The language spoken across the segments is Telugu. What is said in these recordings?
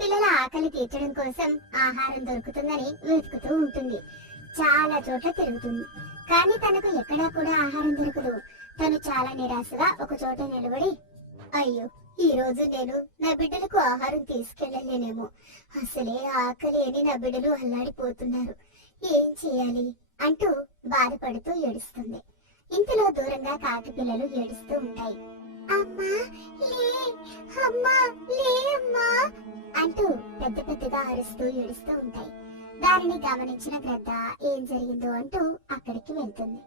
పిల్లల ఆకలి తీర్చడం కోసం ఆహారం దొరుకుతుందని వెతుకుతూ ఉంటుంది. చాలా చోట్ల తిరుగుతుంది, కానీ తనకు ఎక్కడా కూడా ఆహారం దొరకదు. తను చాలా నిరాశగా ఒక చోట నిలబడి, అయ్యో, ఈ రోజు నేను నా బిడ్డలకు ఆహారం తీసుకెళ్లలేనేమో. అసలే ఆకలి అని నా బిడ్డలు అల్లాడిపోతున్నారు. ఏం చేయాలి అంటూ బాధపడుతూ ఏడుస్తుంది. ఇంతలో దూరంగా కాకి పిల్లలు ఏడుస్తూ ఉంటాయి. అమ్మా లే, అమ్మా లే అమ్మా అంటూ పెద్ద పెద్దగా అరుస్తూ ఏడుస్తూ ఉంటాయి. దానిని గమనించిన గ్రద్ద ఏం జరిగిందో అంటూ అక్కడికి వెళ్తుంది.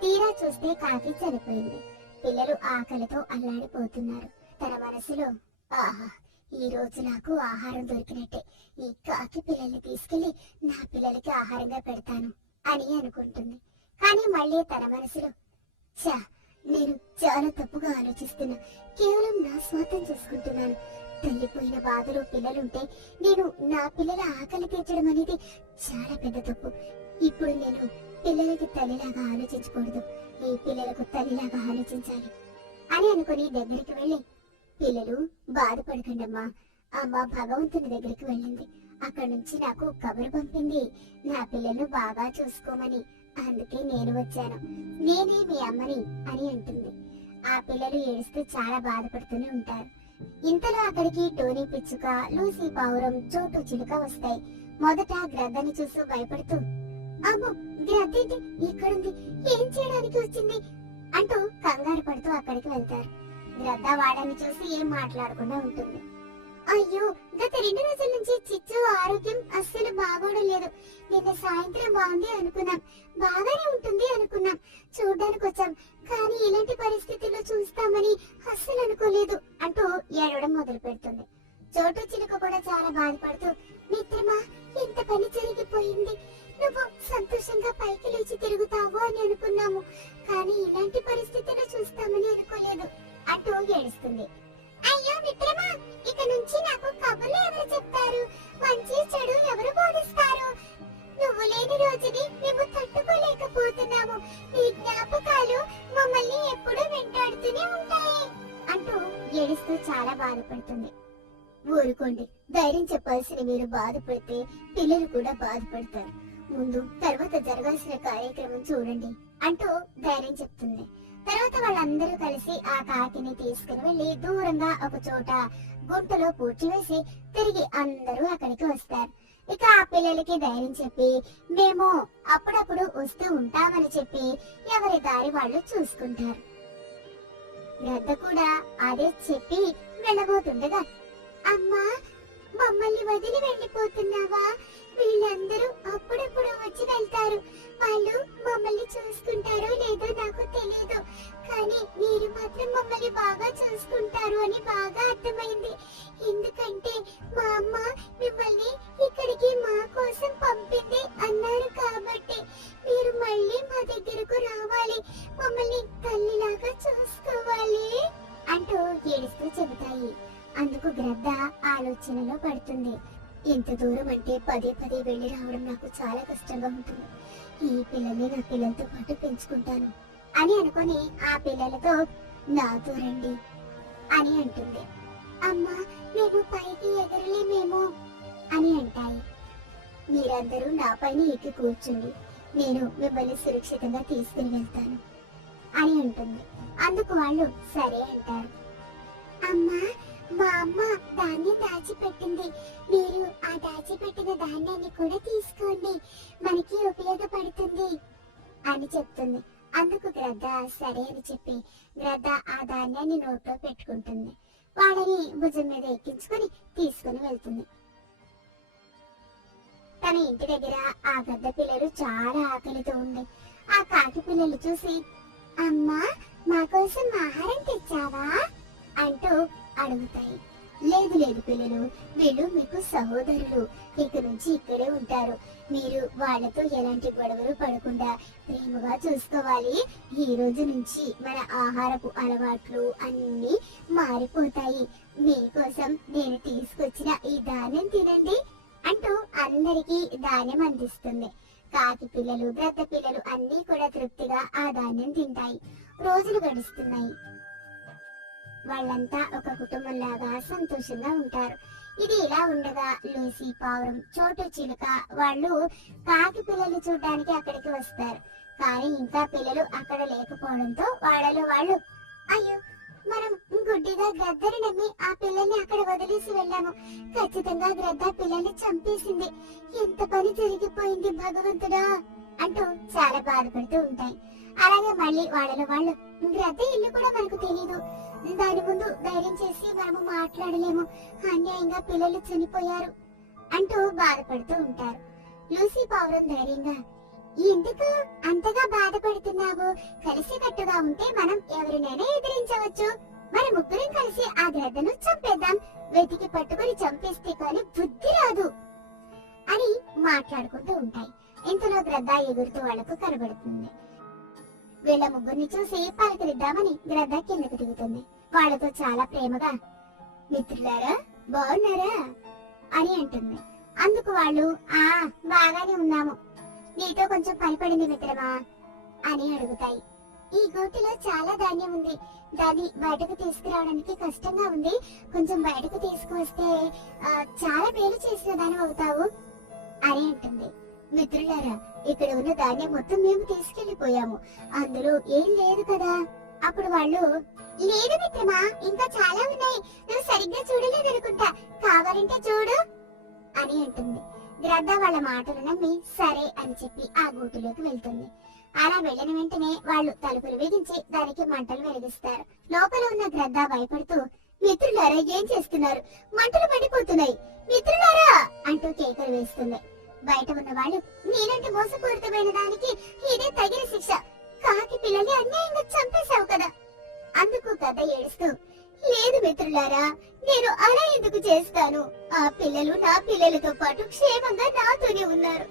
తీరా చూస్తే కాకి చనిపోయింది. పిల్లలు ఆకలితో అల్లాడిపోతున్నారు. తన మనసులో, ఆహా, ఈ రోజు నాకు ఆహారం దొరికినట్టే. ఈ కాకి పిల్లల్ని తీసుకెళ్లి నా పిల్లలకి ఆహారంగా పెడతాను అని అనుకుంటుంది. కానీ మళ్ళీ తన మనసులో, చా, నేను చాలా తప్పుగా ఆలోచిస్తున్నా. కేవలం నా స్వార్థం చూసుకుంటున్నాను. తల్లిపోయిన బాధలో పిల్లలుంటే నేను నా పిల్లల ఆకలి తీర్చడం అనేది చాలా పెద్ద తప్పు. ఇప్పుడు నేను పిల్లలకి తల్లిలాగా ఆలోచించకూడదు, ఈ పిల్లలకు తల్లిలాగా ఆలోచించాలి అని అనుకుని దగ్గరికి వెళ్ళి, పిల్లలు బాధపడకండమ్మా, అమ్మ భగవంతుని దగ్గరికి వెళ్ళింది. అక్కడి నుంచి నాకు కబురు పంపింది నా పిల్లలను బాగా చూసుకోమని. అందుకే నేను వచ్చాను, నేనే మీ అమ్మని అని అంటుంది. ఆ పిల్లలు ఏడుస్తూ చాలా బాధపడుతూనే ఉంటారు. ఇంతలో అక్కడికి టోనీ పిచ్చుక, లూసీ పావురం, చోటు చిలుక వస్తాయి. మొదట గ్రద్దని చూస్తూ భయపడుతూ, అమ్మో, గ్రద్దేంటి ఇక్కడుంది, ఏం చేయడానికి వచ్చింది అంటూ కంగారు పడుతూ అక్కడికి వెళ్తారు. గ్రద్ద వాళ్ళని చూసి ఏం మాట్లాడకుండా ఉంటుంది. అయ్యో, గత 2 రోజుల నుంచి చిచ్చు ఆరోగ్యం అస్సలు బాగోడం లేదు. నిన్న సాయంత్రం బాగుంది అనుకున్నాం, బాగానే ఉంటుంది అనుకున్నాం, చూడ్డానికి వచ్చాం, కానీ ఇలాంటి పరిస్థితుల్లో చూస్తామని అస్సలు అనుకోలేదు అంటూ ఏడవడం మొదలు పెడుతుంది. చోటు చిలుక కూడా చాలా బాధపడుతూ, మిత్రమా, ఇంత పని జరిగిపోయింది, నువ్వు సంతోషంగా పైకి లేచి తిరుగుతావు అని అనుకున్నాము, కానీ ఇలాంటి పరిస్థితుల్లో చూస్తామని అనుకోలేదు అంటూ ఏడుస్తుంది. అయ్యో మిత్రమా, ఇక నుంచి నాకు కబుర్లు ఎవరు చెప్తారు, మంచి చెడు ఎవరు బోధిస్తారు? నువ్వు లేని రోజుని మేము తట్టుకోలేకపోతున్నాము, నీ జ్ఞాపకాలు మమ్మల్ని ఎప్పుడూ వెంటాడుతూనే ఉంటాయి అంటూ ఏడుస్తూ చాలా బాధపడుతుంది. ఊరుకోండి, ధైర్యం చెప్పాల్సిన మీరు బాధపడితే పిల్లలు కూడా బాధపడతారు. ముందు తర్వాత జరగాల్సిన కార్యక్రమం చూడండి అంటూ ధైర్యం చెప్తుంది. తర్వాత వాళ్ళందరూ కలిసి ఆ కాకిని తీసుకుని వెళ్లి దూరంగా ఒక చోట గుంటలో పూడ్చివేసి తిరిగి అందరూ అక్కడికి వస్తారు. ఇక ఆ పిల్లలకి ధైర్యం చెప్పి, మేము అప్పుడప్పుడు వస్తూ ఉంటామని చెప్పి ఎవరి దారి వాళ్ళు చూసుకుంటారు. గ్రద్ద కూడా అదే చెప్పి వెళ్ళబోతుండగా, అమ్మా, మమ్మల్ని వదిలి వెళ్ళిపోతున్నావా? వీళ్ళందరూ అప్పుడప్పుడు వచ్చి వెళ్తారు, వాళ్ళు మమ్మల్ని చూసుకుంటారో లేదో నాకు తెలియదు, కానీ మీరు మాత్రం మమ్మల్ని బాగా చూసుకుంటారు అని బాగా అర్థమైంది. ఎందుకంటే మా అమ్మ మిమ్మల్ని ఇక్కడికి మా కోసం పంపింది అన్నారు కాబట్టి మీరు మళ్ళీ మా దగ్గరకు రావాలి, మమ్మల్ని తల్లిలాగా చూసుకోవాలి అంటూ ఏడుస్తూ చెబుతాయి. అందుకు గ్రద్ద ఆలోచనలో పడుతుంది. ఎంత దూరం అంటే పదే పదే వెళ్లి రావడం నాకు చాలా కష్టంగా ఉంటుంది. ఈ పిల్లల్ని నా పిల్లలతో పాటు పెంచుకుంటాను అని అనుకుని ఆ పిల్లలతో నాతో రండి అని అంటుంది. అమ్మా, మేము పైకి ఎగరలేమేమో అని అంటాయి. మీరందరూ నా పైన ఎక్కి కూర్చుండి, నేను మిమ్మల్ని సురక్షితంగా తీసుకుని వెళ్తాను అని అంటుంది. అందుకు వాళ్ళు సరే అంటారు. అమ్మా, మా అమ్మ ధాన్యం దాచిపెట్టింది, మీరు ఆ దాచిపెట్టిన ధాన్యాన్ని కూడా తీసుకోండి, మనకి ఉపయోగపడుతుంది అని చెప్తుంది. అందుకు గ్రద్ద సరే అని చెప్పి గ్రద్ద ఆ ధాన్యాన్ని నోట్లో పెట్టుకుంటుంది. వాళ్ళని భుజం మీద ఎక్కించుకొని తీసుకుని వెళ్తుంది. తన ఇంటి దగ్గర ఆ గద్ద పిల్లలు చాలా ఆకలితో ఉంది. ఆ కాకి పిల్లలు చూసి, అమ్మా, మా కోసం ఆహారం తెచ్చావా అంటూ అడుగుతాయి. లేదు లేదు పిల్లలు, వీళ్ళు మీకు సహోదరులు, ఇక నుంచి ఇక్కడే ఉంటారు, మీరు వాళ్ళతో ఎలాంటి గొడవలు పడకుండా ప్రేమగా చూసుకోవాలి. ఈ రోజు నుంచి మన ఆహారపు అలవాట్లు అన్ని మారిపోతాయి, మీకోసం నేను తీసుకొచ్చిన ఈ ధాన్యం తినండి అంటూ అందరికీ ధాన్యం అందిస్తుంది. కాకి పిల్లలు, గ్రద్ద పిల్లలు అన్ని కూడా తృప్తిగా ఆ ధాన్యం తింటాయి. రోజులు గడుస్తున్నాయి. వాళ్ళంతా ఒక కుటుంబంలాగా సంతోషంగా ఉంటారు. ఇది ఇలా ఉండగా లూసీ, పావురం, చోటు, చిలుక వాళ్ళు కాకి పిల్లలు చూడడానికి అక్కడికి వస్తారు. కానీ ఇంకా పిల్లలు అక్కడ లేకపోవడంతో వాళ్ళలో వాళ్ళు, అయ్యో మనం గుడ్డిగా గ్రద్దని నమ్మి ఆ పిల్లల్ని అక్కడ వదిలేసి వెళ్ళాము. ఖచ్చితంగా గ్రద్ద పిల్లల్ని చంపేసింది. ఎంత పని జరిగిపోయింది భగవంతుడా అంటూ చాలా బాధపడుతూ ఉంటాయి. అలాగే మళ్ళీ వాళ్ళలో వాళ్ళు, గ్రద్ద ఇల్లు కూడా మనకు తెలీదు, దాని ముందు ధైర్యం చేసి మనము మాట్లాడలేము, అన్యాయంగా పిల్లలు చనిపోయారు అంటూ బాధపడుతూ ఉంటారు. లూసీ, పావురం ధైర్యంగా, ఎందుకు అంతగా బాధపడుతున్నావు? కలిసికట్టుగా ఉంటే మనం ఎవరినైనా ఎదిరించవచ్చు. మన ముగ్గురం కలిసి ఆ గ్రద్దను చంపేద్దాం. వెతికి పట్టుకుని చంపేస్తే కానీ బుద్ధి రాదు అని మాట్లాడుకుంటూ ఉంటాయి. ఇంతలో గ్రద్ద ఎగురుతూ వాళ్లకు కనబడుతుంది. వీళ్ళ ముగ్గురిని చూసి పలకరిద్దామని గ్రద్ద కిందకు దిగుతుంది. వాళ్ళతో చాలా ప్రేమగా, మిత్రులారా బాగున్నారా అని అంటుంది. అందుకు వాళ్ళు, బాగానే ఉన్నాము, నీతో కొంచెం పని పడింది మిత్రమా అని అడుగుతాయి. ఈ గోటిలో చాలా ధాన్యం ఉంది, దాన్ని బయటకు తీసుకురావడానికి కష్టంగా ఉంది, కొంచెం బయటకు తీసుకువస్తే చాలా మేలు చేసిన దాని అవుతావు అని అంటుంది. మిత్రులారా, ఇక్కడ ఉన్న ధాన్యం మొత్తం మేము తీసుకెళ్లిపోయాము, అందులో ఏం లేదు కదా. అప్పుడు వాళ్ళు, లేదు మిత్రమా, ఇంకా చాలా ఉన్నాయి, నువ్వు సరిగ్గా చూడలేదనుకుంటా, కావాలంటే చూడు అని అంటుంది. గ్రద్ద వాళ్ళ మాటలు నమ్మి సరే అని చెప్పి ఆ గూటిలోకి వెళ్తుంది. అలా వెళ్ళిన వెంటనే వాళ్ళు తలుపులు బిగించి దానికి మంటలు వెలిగిస్తారు. లోపల ఉన్న గ్రద్ద భయపడుతూ, మిత్రులారా ఏం చేస్తున్నారు? మంటలు మండిపోతున్నాయి, మిత్రులారా అంటూ కేకలు వేస్తుంది. బయట ఉన్న వాళ్ళు, నీలాంటి మోసపూరితమైన దానికి ఇదే తగిన శిక్ష, కాకి పిల్లల్ని అన్యాయంగా చంపేశావు కదా. అందుకు గద్ద ఏడుస్తూ, లేదు మిత్రులారా, నేను అలా ఎందుకు చేస్తాను? ఆ పిల్లలు నా పిల్లలతో పాటు క్షేమంగా నాతోనే ఉన్నారు,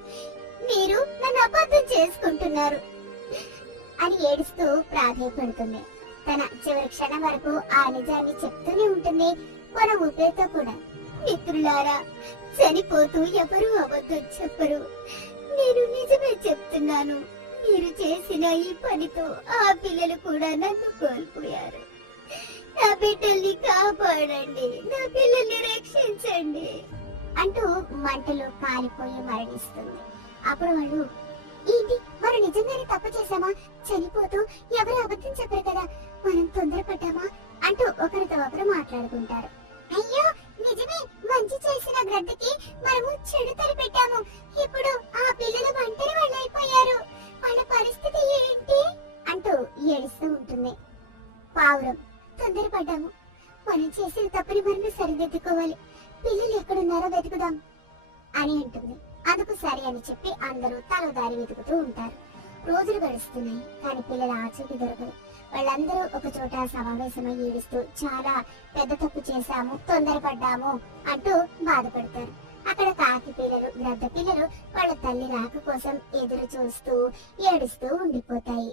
మీరు నన్ను అబద్ధం చేసుకుంటున్నారు అని ఏడుస్తూ ప్రాధేయపడుతుంది. తన చివరి క్షణం వరకు ఆ నిజాన్ని చెప్తూనే ఉంటుంది, కొన ఊపిరితో కూడా. మిత్రులారా, చనిపోతూ ఎవరు అబద్ధం చెప్పరు, నేను నిజమే చెప్తున్నాను. మీరు చేసిన ఈ పనితో ఆ పిల్లలు కూడా నన్ను కోల్పోయారు. నా బిడ్డల్ని కాపాడండి, నా పిల్లల్ని రక్షించండి అంటూ మంటలు కాలిపోయి మరణిస్తుంది. అప్పుడు వాళ్ళు, ఏంటి మనం నిజంగానే తప్పు చేశామా? చనిపోతూ ఎవరు అబద్ధం చెప్పరు కదా, మనం తొందరపడ్డామా అంటూ ఒకరితో ఒకరు మాట్లాడుకుంటారు. అయ్యో నిజమే, మంచి చేసిన గ్రద్దకి మనము చెడు తలపెట్టాము, ఇప్పుడు ఆ పిల్లలు ఒంటరి వాళ్ళు అయిపోయారు, వాళ్ళ పరిస్థితి ఏంటి అంటూ ఏడుస్తూ ఉంటుంది. పావురం, తొందరపడ్డాము, మనం చేసిన తప్పుని మనం సరిదిద్దుకోవాలి, పిల్లలు ఎక్కడున్నారో వెతుకుదాం అని అంటుంది. అందుకు సరే అని చెప్పి అందరూ తలో దారి వెతుకుతూ ఉంటారు. రోజులు గడుస్తున్నాయి, కానీ పిల్లల ఆచూకీ దొరకదు. వాళ్ళందరూ ఒక చోట సమావేశమై ఏడుస్తూ, చాలా పెద్ద తప్పు చేశాము, తొందరపడ్డాము అంటూ బాధపడతారు. అక్కడ కాకి పిల్లలు, గ్రద్ద పిల్లలు వాళ్ళ తల్లి రాక కోసం ఎదురు చూస్తూ ఏడుస్తూ ఉండిపోతాయి.